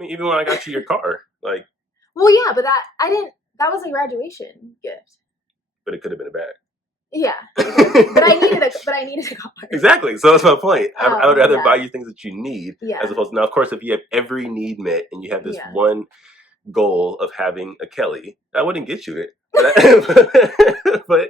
I mean, even when I got you your car, like. Well, yeah, but that was a graduation gift. But it could have been a bag. Yeah, but I needed a car. Exactly. So that's my point. I would rather buy you things that you need, as opposed to now. Of course, if you have every need met and you have this one goal of having a Kelly, I wouldn't get you it. But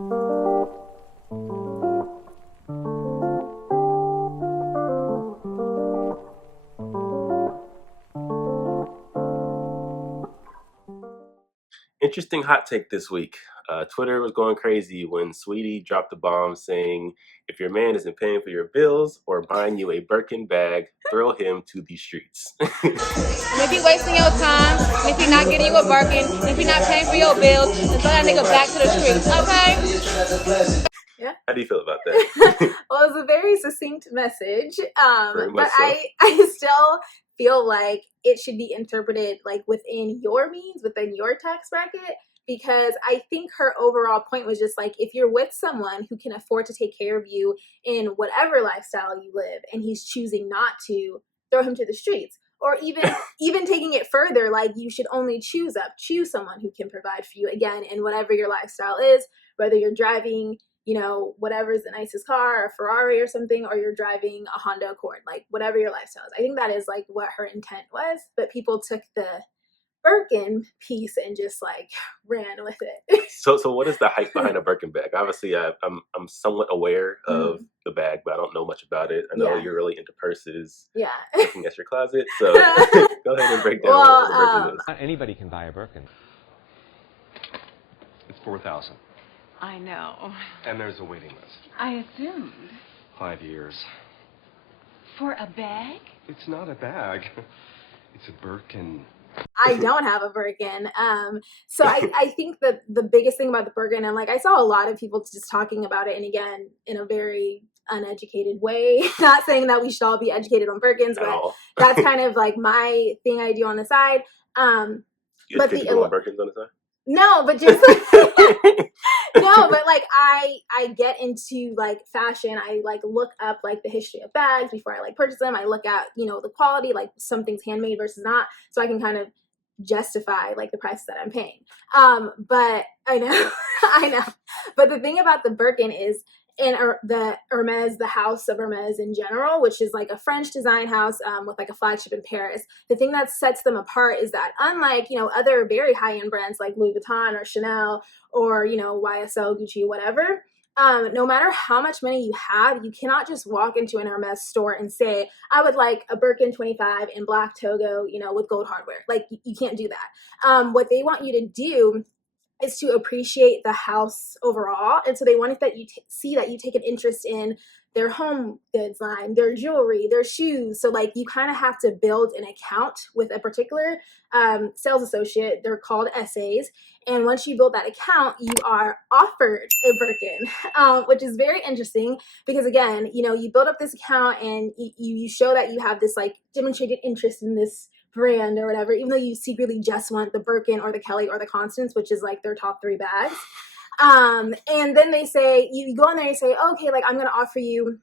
interesting hot take this week. Twitter was going crazy when Sweetie dropped the bomb saying, if your man isn't paying for your bills or buying you a Birkin bag, throw him to the streets. If you're wasting your time, if you're not getting you a Birkin, if you're not paying for your bills, then throw that nigga back to the streets, okay? Yeah. How do you feel about that? Well, it was a very succinct message, but so. I still feel like it should be interpreted like within your means, within your tax bracket, because I think her overall point was just like, if you're with someone who can afford to take care of you in whatever lifestyle you live and he's choosing not to, throw him to the streets. Or even taking it further, like you should only choose someone who can provide for you, again, in whatever your lifestyle is, whether you're driving, whatever's the nicest car, a Ferrari or something, or you're driving a Honda Accord, like whatever your lifestyle is. I think that is like what her intent was, but people took the Birkin piece and just like ran with it. So what is the hype behind a Birkin bag? Obviously, I'm somewhat aware of the bag, but I don't know much about it. I know you're really into purses. Yeah. Looking at your closet, so go ahead and break down what a Birkin is. Not anybody can buy a Birkin. It's $4,000. I know. And there's a waiting list. I assumed. 5 years. For a bag? It's not a bag. It's a Birkin. I don't have a Birkin. So I think that the biggest thing about the Birkin, and like I saw a lot of people just talking about it, and again, in a very uneducated way, not saying that we should all be educated on Birkins, but that's kind of like my thing I do on the side. You educate people on Birkins on the side? No, but just no, but like I get into like fashion. I like look up like the history of bags before I like purchase them. I look at, the quality, like something's handmade versus not, so I can kind of justify like the prices that I'm paying. But I know. But the thing about the Birkin is, in the Hermes, the house of Hermes in general, which is like a French design house with like a flagship in Paris. The thing that sets them apart is that unlike, other very high-end brands like Louis Vuitton or Chanel or, YSL, Gucci, whatever, no matter how much money you have, you cannot just walk into an Hermes store and say, I would like a Birkin 25 in black Togo, with gold hardware. Like you can't do that. What they want you to do is to appreciate the house overall. And so they wanted that you see that you take an interest in their home goods line, their jewelry, their shoes. So like you kind of have to build an account with a particular sales associate. They're called SAs. And once you build that account, you are offered a Birkin, which is very interesting because again, you build up this account and you show that you have this like demonstrated interest in this brand or whatever, even though you secretly just want the Birkin or the Kelly or the Constance, which is like their top 3 bags. And then they say, you go in there and you say, okay, like I'm going to offer you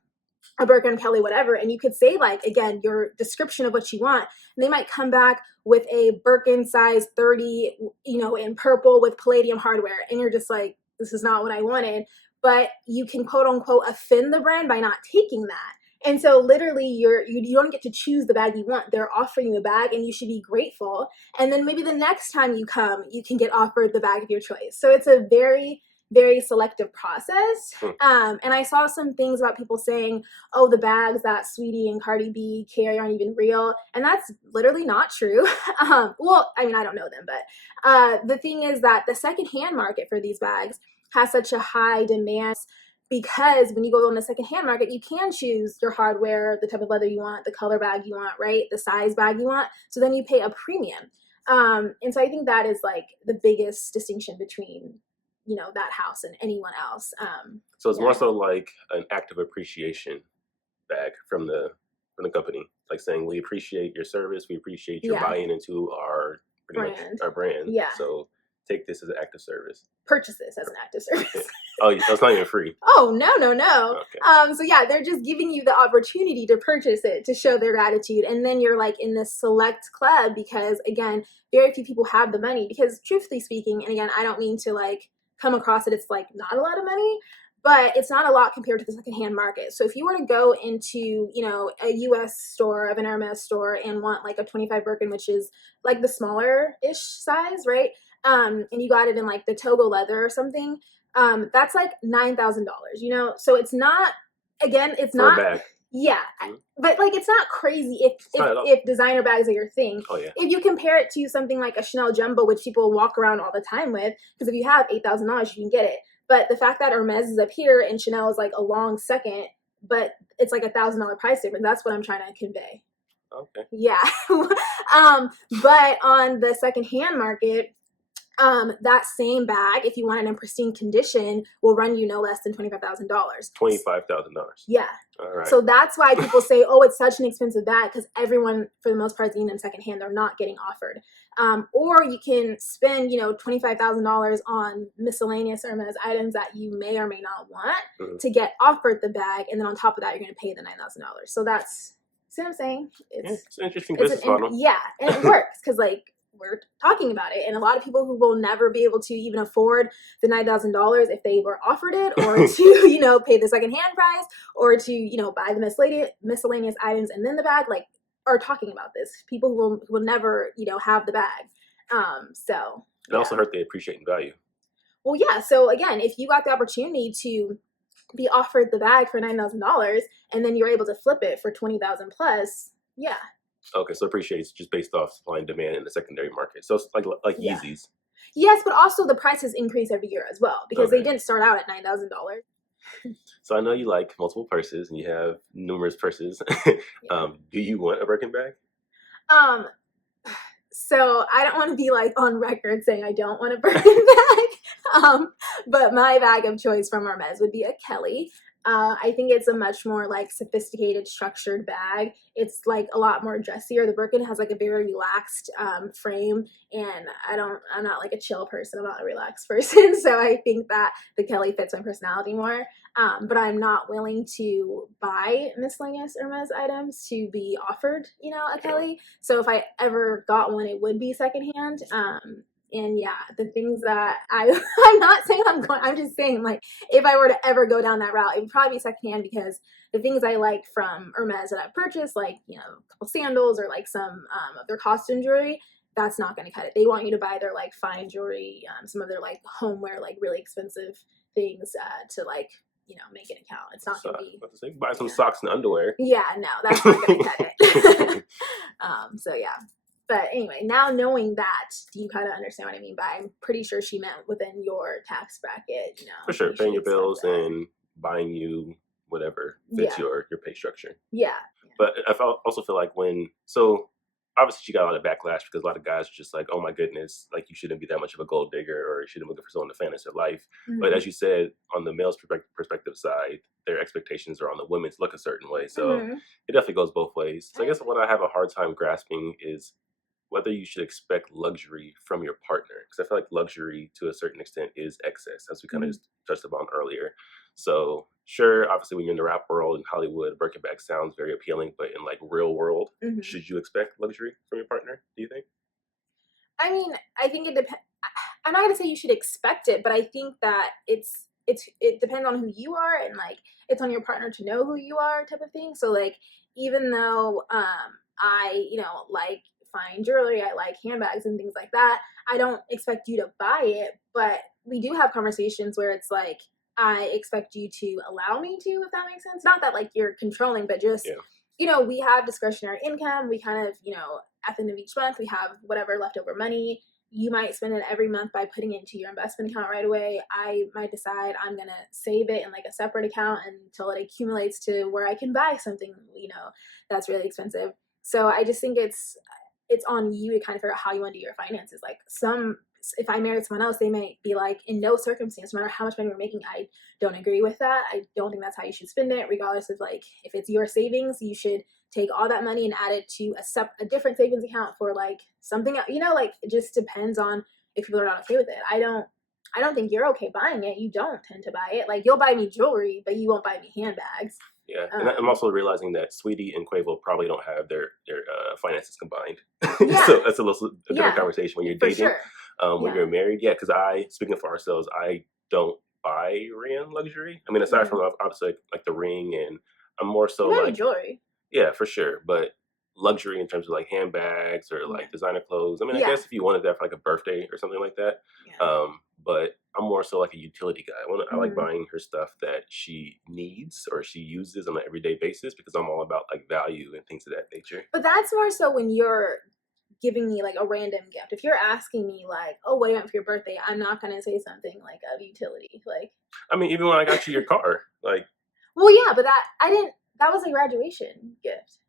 a Birkin, Kelly, whatever. And you could say like, again, your description of what you want. And they might come back with a Birkin size 30, in purple with palladium hardware. And you're just like, this is not what I wanted. But you can quote unquote offend the brand by not taking that. And so literally you don't get to choose the bag you want. They're offering you a bag and you should be grateful. And then maybe the next time you come, you can get offered the bag of your choice. So it's a very, very selective process. And I saw some things about people saying, oh, the bags that Sweetie and Cardi B carry aren't even real. And that's literally not true. Well, I mean, I don't know them, but the thing is that the secondhand market for these bags has such a high demand. Because when you go on the secondhand market, you can choose your hardware, the type of leather you want, the color bag you want, right? The size bag you want. So then you pay a premium. And so I think that is like the biggest distinction between, that house and anyone else. So it's more so like an act of appreciation bag from the company, like saying we appreciate your service, we appreciate your buying into our brand. Yeah. So take this as an act of service. Purchase this as an act of service. Oh, so it's not even free. Oh, no. Okay. So yeah, they're just giving you the opportunity to purchase it to show their gratitude. And then you're like in this select club because, again, very few people have the money. Because truthfully speaking, and again, I don't mean to like come across it, it's like not a lot of money, but it's not a lot compared to the secondhand market. So if you were to go into, you know, a US store of an Hermes store and want like a 25 Birkin, which is like the smaller-ish size, right? And you got it in like the Togo leather or something, that's like $9,000, you know? So it's not, again, it's For not, a bag. yeah, but like it's not crazy if designer bags are your thing. Oh yeah. If you compare it to something like a Chanel Jumbo, which people walk around all the time with, because if you have $8,000, you can get it. But the fact that Hermes is up here and Chanel is like a long second, but it's like $1,000 price difference, that's what I'm trying to convey. Okay. Yeah. But on the secondhand market, that same bag, if you want it in pristine condition, will run you no less than $25,000. $25,000. Yeah. All right. So that's why people say, "Oh, it's such an expensive bag," because everyone, for the most part, is getting them secondhand. They're not getting offered. Or you can spend, you know, $25,000 on miscellaneous Hermes items that you may or may not want to get offered the bag, and then on top of that, you're going to pay the $9,000. So that's, see what I'm saying? It's an interesting business model. Yeah, and it works because like we're talking about it, and a lot of people who will never be able to even afford the $9,000 if they were offered it, or to, you know, pay the secondhand price, or to, you know, buy the miscellaneous items and then the bag, like, are talking about this. People who will never, you know, have the bag. So it also hurt the appreciating value. Well, yeah. So again, if you got the opportunity to be offered the bag for $9,000 and then you're able to flip it for $20,000 plus, yeah. Okay, so appreciates just based off supply and demand in the secondary market. So it's like Yeezys. Yes, but also the prices increase every year as well because they didn't start out at $9,000. So I know you like multiple purses and you have numerous purses. Do you want a Birkin bag? So I don't want to be like on record saying I don't want a Birkin bag. But my bag of choice from Hermes would be a Kelly. I think it's a much more like sophisticated, structured bag. It's like a lot more dressier. The Birkin has like a very relaxed frame, and I'm not like a chill person. I'm not a relaxed person. So I think that the Kelly fits my personality more. But I'm not willing to buy miscellaneous Hermes items to be offered, you know, a Kelly. So if I ever got one, it would be secondhand. And yeah, the things that I'm not saying I'm just saying, like, if I were to ever go down that route, it would probably be secondhand because the things I like from Hermes that I've purchased, like, you know, a couple sandals or like some of their costume jewelry, that's not going to cut it. They want you to buy their like fine jewelry, some of their like homeware, like really expensive things to like, you know, make it count. It's not going to be. Buy some socks and underwear. Yeah, no, that's not going to cut it. So yeah. But anyway, now knowing that, do you kind of understand what I mean by I'm pretty sure she meant within your tax bracket, you know. For sure, paying your bills and buying you whatever fits your pay structure. Yeah. But I also feel like so obviously she got a lot of backlash because a lot of guys are just like, oh my goodness, like you shouldn't be that much of a gold digger or you shouldn't be looking for someone to finance their life. Mm-hmm. But as you said, on the male's perspective side, their expectations are on the women to look a certain way. So it definitely goes both ways. So I guess what I have a hard time grasping is whether you should expect luxury from your partner. Because I feel like luxury to a certain extent is excess, as we kind of just touched upon earlier. So sure, obviously when you're in the rap world in Hollywood, Birkin bag sounds very appealing, but in like real world, should you expect luxury from your partner, do you think? I mean, I think it depends. I'm not going to say you should expect it, but I think that it depends on who you are and like it's on your partner to know who you are type of thing. So like, even though I, you know, like fine jewelry, I like handbags and things like that, I don't expect you to buy it, but we do have conversations where it's like, I expect you to allow me to, if that makes sense. Not that like you're controlling, but just, you know, we have discretionary income. We kind of, you know, at the end of each month, we have whatever leftover money. You might spend it every month by putting it into your investment account right away. I might decide I'm going to save it in like a separate account until it accumulates to where I can buy something, you know, that's really expensive. So I just think it's on you to kind of figure out how you want to do your finances. Like if I married someone else, they may be like, in no circumstance, no matter how much money we're making, I don't agree with that. I don't think that's how you should spend it, regardless of like, if it's your savings, you should take all that money and add it to a different savings account for like something, you know, like it just depends on if people are not okay with it. I don't think you're okay buying it. You don't tend to buy it. Like, you'll buy me jewelry, but you won't buy me handbags. Yeah, and I'm also realizing that Sweetie and Quavo probably don't have their finances combined. Yeah. So that's a different conversation when you're dating. For sure. When you're married, yeah, because speaking for ourselves, I don't buy ring luxury. I mean, aside from obviously like the ring, and I'm more so like jewelry. Yeah, for sure, but luxury in terms of like handbags or like designer clothes. I mean, I guess if you wanted that for like a birthday or something like that. But I'm more so like a utility guy. I like buying her stuff that she needs or she uses on an everyday basis, because I'm all about like value and things of that nature. But that's more so when you're giving me like a random gift. If you're asking me like, oh, what do you want for your birthday? I'm not gonna say something like of utility. Like, I mean, even when I got you your car, like. Well, yeah, but that was a graduation gift.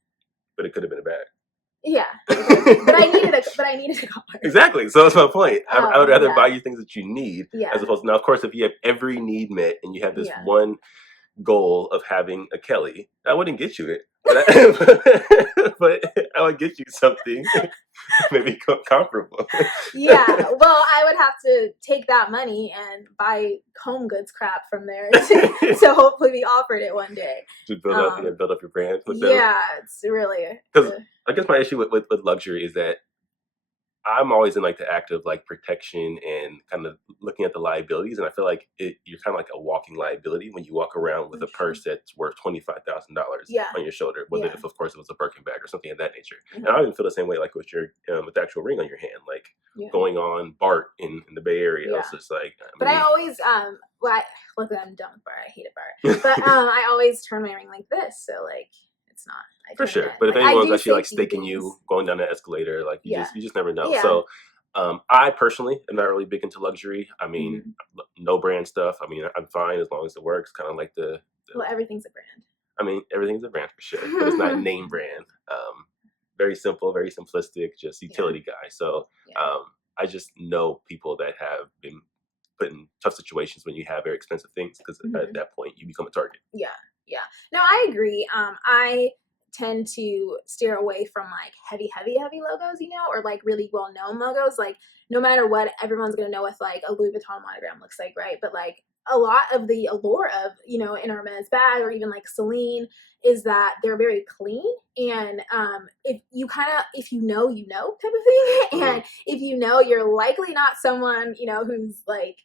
But it could have been a bag. Yeah, but I needed a car. Exactly. So that's my point. I would rather buy you things that you need, as opposed to, now, of course, if you have every need met and you have this one goal of having a Kelly, I wouldn't get you it, but I would get you something maybe comparable. Yeah, well, I would have to take that money and buy home goods crap from there to hopefully be offered it one day. To build up your brand with them. Yeah, it's really, because I guess my issue with luxury is that I'm always in like the act of like protection and kind of looking at the liabilities, and I feel like you're kind of like a walking liability when you walk around with a purse that's worth $25,000 on your shoulder, whether if of course it was a Birkin bag or something of that nature. And I even feel the same way like with your with the actual ring on your hand, like going on BART in the Bay Area. It's just like, but I always look, I'm done with BART. I hated BART, but I always turn my ring like this, so like it's not. For sure, but if anyone's actually like staking you going down the escalator, like you just never know. So, I personally am not really big into luxury. I mean, no brand stuff. I mean, I'm fine as long as it works. Kind of like the well, everything's a brand. I mean, everything's a brand for sure, but it's not a name brand. Very simple, very simplistic, just utility guy. So, I just know people that have been put in tough situations when you have very expensive things, because at that point you become a target. Yeah. No, I agree. I tend to steer away from like heavy logos, or like really well-known logos. Like, no matter what, everyone's gonna know what like a Louis Vuitton monogram looks like, right? But like a lot of the allure of, in Hermes bag or even like Celine is that they're very clean, and if you know type of thing, and if you're likely not someone who's like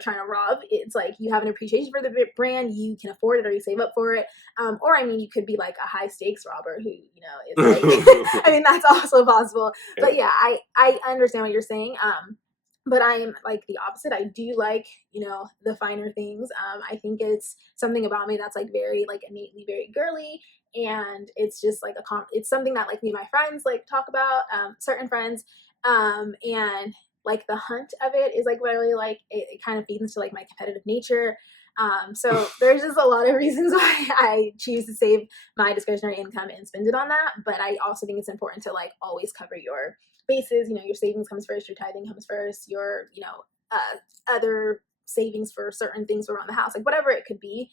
trying to rob. It's like you have an appreciation for the brand, you can afford it, or you save up for it. Or I mean, you could be like a high stakes robber who, is like, I mean, that's also possible. But yeah, I understand what you're saying. But I'm like the opposite. I do like, the finer things. I think it's something about me that's like very like innately very girly. And it's just like it's something that like me and my friends like talk about, certain friends. And like the hunt of it is like what I really like. It kind of feeds into like my competitive nature. So there's just a lot of reasons why I choose to save my discretionary income and spend it on that. But I also think it's important to like always cover your bases. Your savings comes first, your tithing comes first, your, other savings for certain things around the house, like whatever it could be.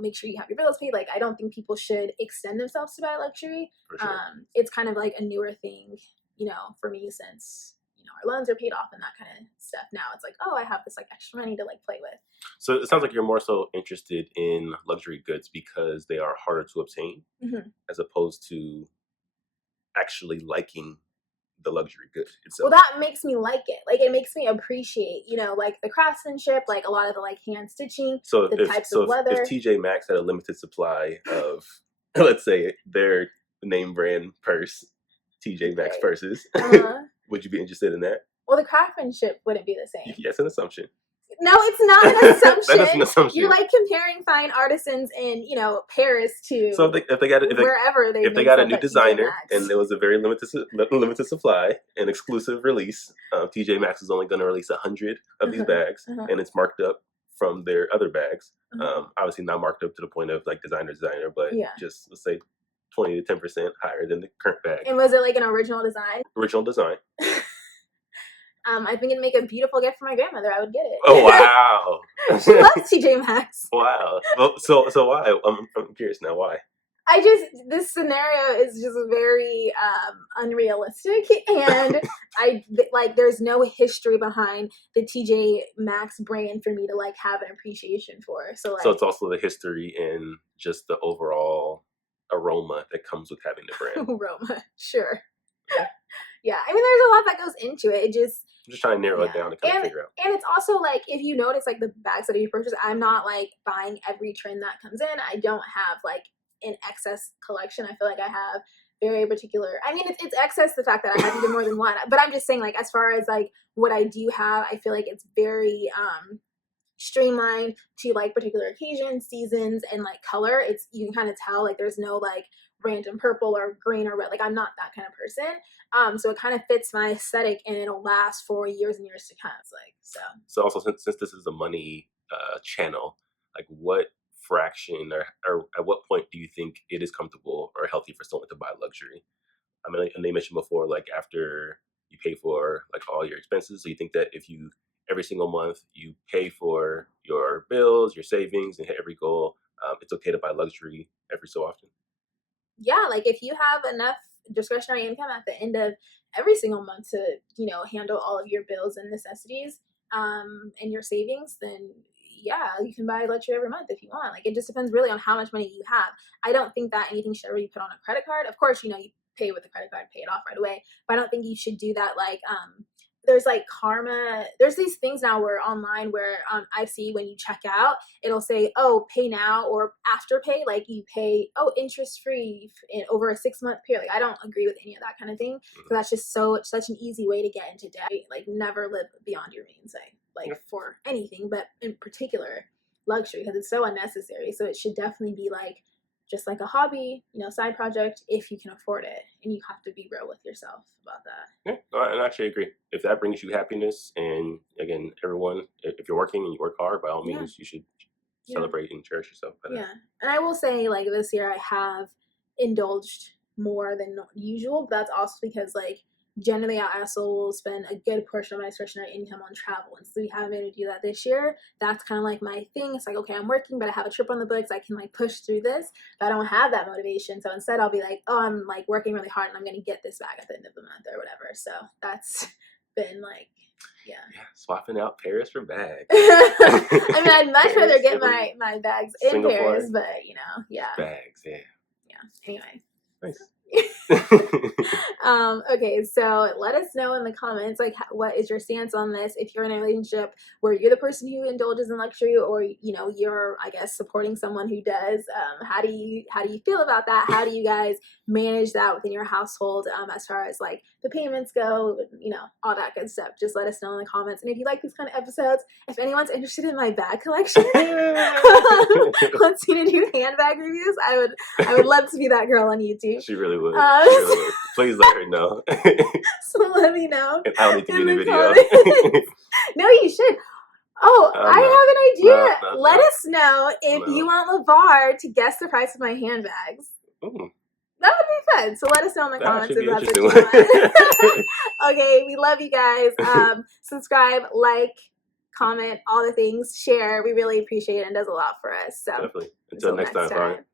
Make sure you have your bills paid. Like, I don't think people should extend themselves to buy luxury. Sure. It's kind of like a newer thing, for me, since our loans are paid off and that kind of stuff. Now it's like, oh, I have this like extra money to like play with. So it sounds like you're more so interested in luxury goods because they are harder to obtain, as opposed to actually liking the luxury good itself. Well, that makes me like it. Like, it makes me appreciate, like the craftsmanship, like a lot of the like hand stitching, so the types of leather. If TJ Maxx had a limited supply of, let's say, their name brand purse, TJ Maxx purses, would you be interested in that? Well, the craftsmanship wouldn't be the same. That's an assumption. No, it's not an assumption. That is an assumption. You're like comparing fine artisans in, Paris to if they got a new designer and there was a very limited supply, an exclusive release, TJ Maxx is only going to release 100 of these bags, and it's marked up from their other bags. Obviously not marked up to the point of like designer, but just let's say 20 to 10% higher than the current bag. And was it like an original design? Original design. I think it'd make a beautiful gift for my grandmother. I would get it. Oh wow! She loves TJ Maxx. Wow. Well, so why? I'm curious now. Why? This scenario is just very unrealistic, and there's no history behind the TJ Maxx brand for me to like have an appreciation for. So it's also the history and just the overall aroma that comes with having the brand. Aroma, sure. Yeah, I mean, there's a lot that goes into it. I'm just trying to narrow it down and kind of figure out. And it's also like, if you notice, like the bags that you purchase, I'm not like buying every trend that comes in. I don't have like an excess collection. I feel like I have very particular. I mean, it's excess the fact that I have even more than one. But I'm just saying, like, as far as like what I do have, I feel like it's very streamlined to like particular occasions, seasons, and like color. It's, you can kind of tell like there's no like random purple or green or red. Like, I'm not that kind of person. So it kind of fits my aesthetic, and it'll last for years and years to come. It's like, so also, since this is a money channel, like what fraction or at what point do you think it is comfortable or healthy for someone to buy luxury? I mean, and they mentioned before, like after you pay for like all your expenses. So you think that if you every single month you pay for your bills, your savings, and hit every goal, it's okay to buy luxury every so often? Yeah, like if you have enough discretionary income at the end of every single month to, you know, handle all of your bills and necessities, and your savings, then yeah, you can buy luxury every month if you want. Like, it just depends really on how much money you have. I don't think that anything should ever be put on a credit card. Of course, you know, you pay with the credit card, pay it off right away, but I don't think you should do that. Like, there's like Karma, there's these things now where online where I see when you check out, it'll say, oh, pay now or after pay, like you pay, oh, interest free in over a 6-month period. Like, I don't agree with any of that kind of thing. So that's just such an easy way to get into debt. Like, never live beyond your means, like for anything, but in particular luxury, because it's so unnecessary. So it should definitely be like just like a hobby, you know, side project, if you can afford it. And you have to be real with yourself about that. Yeah, I actually agree. If that brings you happiness, and again, everyone, if you're working and you work hard, by all means, you should celebrate and cherish yourself. Yeah. And I will say, like, this year I have indulged more than usual, but that's also because, like, generally I also will spend a good portion of my discretionary income on travel, and so we haven't been able to do that this year. That's kind of like my thing. It's like, okay, I'm working, but I have a trip on the books, I can like push through this, but I don't have that motivation. So instead I'll be like, oh, I'm like working really hard and I'm gonna get this back at the end of the month or whatever. So that's been like, yeah, swapping out Paris for bags. I mean, I'd much rather get my bags in Singapore, Paris, but you know, bags, anyway, nice. Okay, so let us know in the comments, like, what is your stance on this? If you're in a relationship where you're the person who indulges in luxury, or you know, you're, I guess, supporting someone who does, how do you feel about that? How do you guys manage that within your household, as far as like the payments go, you know, all that good stuff? Just let us know in the comments. And if you like these kind of episodes, if anyone's interested in my bag collection, wants me to do handbag reviews, I would love to be that girl on YouTube. She really would. Please let her know. So let me know. And I don't need to be in the video. No, you should. Oh, I have an idea. Let us know if you want LeVar to guess the price of my handbags. Ooh. That would be fun. So let us know in the comments if that's what you want. Okay, we love you guys. Subscribe, like, comment, all the things, share. We really appreciate it, and it does a lot for us. So definitely. Until next time.